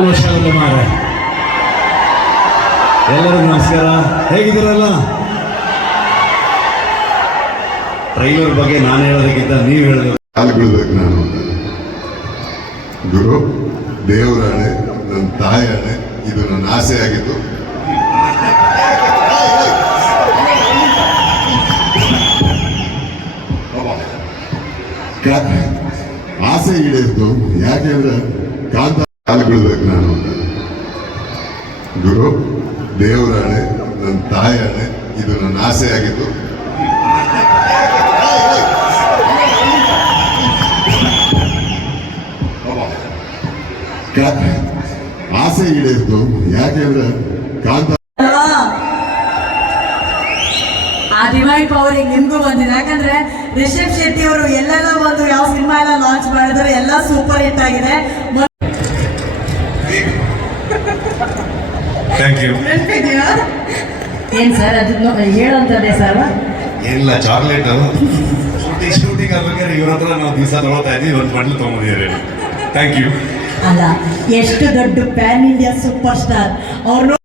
ಮಾರ ಎಲ್ಲರಿಗೂ ನಮಸ್ಕಾರ. ಹೇಗಿದ್ದೀರಲ್ಲ? ಟ್ರೈಲರ್ ಬಗ್ಗೆ ನಾನು ಹೇಳೋದಕ್ಕಿಂತ ನೀವು ಹೇಳೋದು. ಕಾಲು ಬೀಳ್ಬೇಕು ನಾನು ಗುರು, ದೇವರಾಣೆ ನನ್ನ ತಾಯಾಣೆ ಇದು ನನ್ನ ಆಸೆ ಕ- ಆಸೆ ಈಡೇರಿತು ಯಾಕೆಂದ್ರೆ ಕಾಂತ ಕಾಲು ಬೀಳ್ಬೇಕು ನಾನು. ಗುರು ದೇವರಾಣೆ ನನ್ನ ತಾಯಾಣೆ ಇದು ನನ್ನ ಆಸೆ ಆಗಿದ್ದು. ಆಸೆ ಈಡೇರಿತು ಯಾಕೆಂದ್ರೆ ಕಾಂತ? ಆ ಡಿವೈಡ್ ಪವರ್ ಈಗ ನಿಮ್ಗೂ ಬಂದಿದೆ. ಯಾಕಂದ್ರೆ ರಿಷಬ್ ಶೆಟ್ಟಿ ಅವರು ಎಲ್ಲೆಲ್ಲ ಬಂದು ಯಾವ ಸಿನಿಮಾ ಎಲ್ಲ ಲಾಂಚ್ ಮಾಡಿದ್ರೆ, ಎಲ್ಲ ಸೂಪರ್ ಹಿಟ್ ಆಗಿದೆ. ಥ್ಯಾಂಕ್ ಯು ಏನು ಸರ್ ಅದು ಹೇಳೋಂಥದ್ದೇ ಸರ್? ಇಲ್ಲ ಚಾಕ್ಲೇಟ್ ಶೂಟಿಂಗ್ ಶೂಟಿಂಗ್ ಆಗ್ಬೇಕಾದ್ರೆ ಇವ್ರ ಹತ್ರ ನಾವು ದಿವಸ ತಗೋತಾ ಇದ್ವಿ ಒಂದು ಬಂಡ್ಲು ತೊಗೊಂಡಿದ್ದೀರಿ ಥ್ಯಾಂಕ್ ಯು ಅಲ್ಲ ಎಷ್ಟು ದೊಡ್ಡ ಪ್ಯಾನ್ ಇಂಡಿಯಾ ಸೂಪರ್ ಸ್ಟಾರ್ ಅವ್ರು